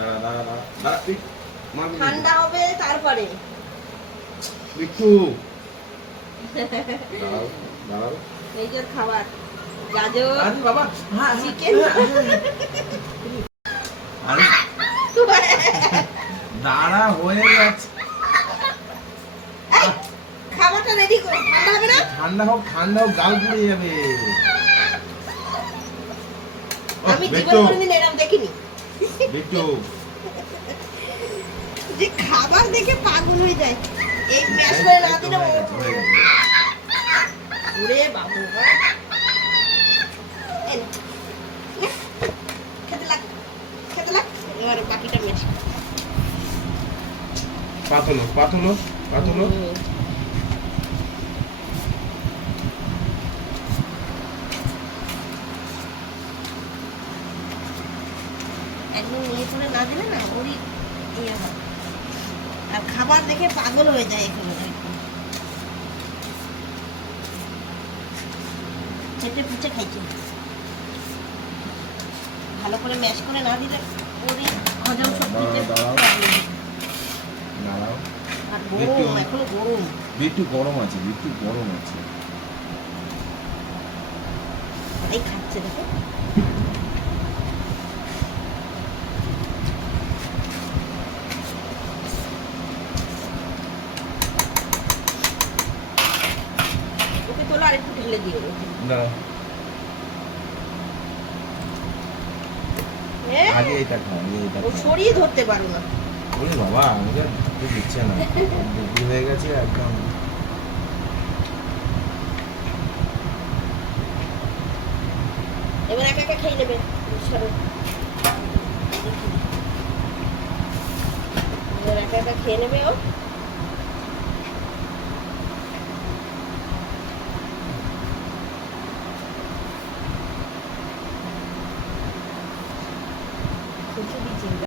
দাঁড়া দাঁড়া দাঁড়া দাঁড়া তুই মারবি না। ঠান্ডা হবে তারপরে। একটু দাঁড়াও দাঁড়াও। এই যে খাবার, গাজর, আরে বাবা হ্যাঁ চিকেন। আরে দাঁড়া হয়ে যাচ্ছে। খাবারটা রেডি করো, ঠান্ডা হবে না? ঠান্ডা হোক গাল পুড়ে যাবে। আমি জীবনে কোনোদিন এরকম দেখিনি। বিট্টু যে খাবার দেখে পাগল হয়ে যায়। এই ম্যাশ করে না দিলে ওরে বাবু, এই নে, খেতে লাগ, খেতে লাগ। এবার বাকিটা ম্যাশ। পাতলো পাতলো পাতলো। একদম ইয়ে করে না দিলে না ওরই ইয়ে হয়। আর খাবার দেখে পাগল হয়ে যায় এখানে। চেটে পুচে খাইছে। ভালো করে ম্যাশ করে না দিলে ওরই হজম শক্তিতে দাঁড়াও। problem। দাঁড়াও আর গরম, এখনো গরম। বিট্টু গরম আছে, বিট্টু গরম আছে। এই খাচ্ছে দেখো। ওকে তোলো আর একটু ঢেলে দিও। দাঁড়াও হ্যাঁ, আগে এটা খাও, আগে এটা ও খাও। সরিয়ে ধরতে পারো না। ওরে বাবা আমাকে দিচ্ছে না, বুদ্ধি হয়ে গেছে একদম। এবার একা একা খেয়ে নেবে। সরো। এবার একা একা খেয়ে নেবে ও। খুশি দিচ্ছি।